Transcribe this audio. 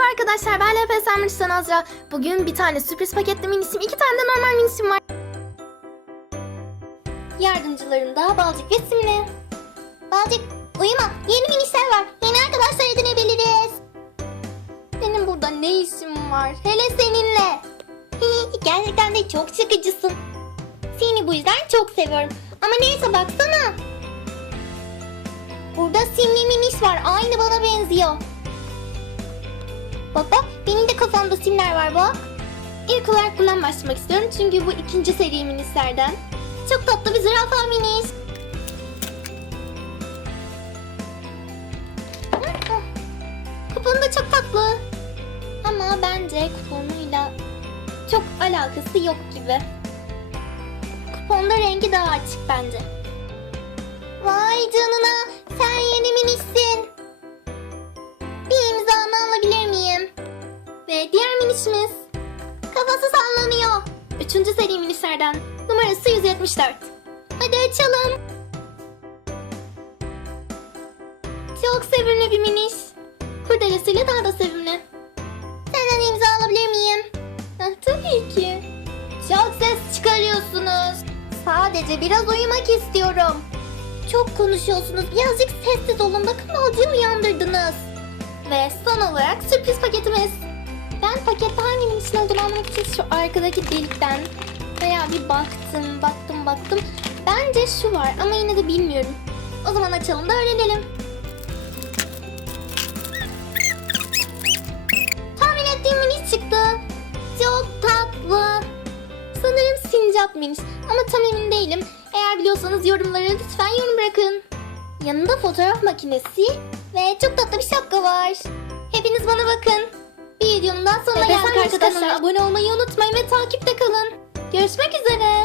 arkadaşlar ben LPS Emriş'ten Azra. Bugün bir tane sürpriz paketli minisim, iki tane de normal minisim var. Yardımcılarım da Balcık ve Simli. Balcık uyuma yeni minisler var. Yeni arkadaşlar edinebiliriz. Benim burada ne işim var? Hele seninle. Gerçekten de çok sıkıcısın. Seni bu yüzden çok seviyorum. Ama neyse baksana. Burada simli minis var. Aynı bana benziyor. Bak benim de kafamda simler var bak. İlk olarak bundan başlamak istiyorum çünkü bu ikinci seri minislerden. Çok tatlı bir zürafa minis. Kuponu da çok tatlı. Ama bence kuponuyla çok alakası yok gibi. Kuponda rengi daha açık bence. Minişimiz. Kafası sallanıyor. Üçüncü seri minişlerden. Numarası 174. Hadi açalım. Çok sevimli bir miniş. Kurdelesiyle daha da sevimli. Senden imza alabilir miyim? Heh, tabii ki. Çok ses çıkarıyorsunuz. Sadece biraz uyumak istiyorum. Çok konuşuyorsunuz. Birazcık sessiz olun. Bakın balcığı uyandırdınız. Ve son olarak sürpriz paketimiz. Pakette hangi minisini olduğunu anlamak için şu arkadaki delikten veya bir baktım, baktım, baktım. Bence şu var ama yine de bilmiyorum. O zaman açalım da öğrenelim. Tahmin ettiğim minis çıktı. Çok tatlı. Sanırım sincap minis ama tam emin değilim. Eğer biliyorsanız yorumlara lütfen yorum bırakın. Yanında fotoğraf makinesi ve çok tatlı bir şapka var. Hepiniz bana bakın. Bir videomun daha sonuna geldik arkadaşlar. Abone olmayı unutmayın ve takipte kalın. Görüşmek üzere.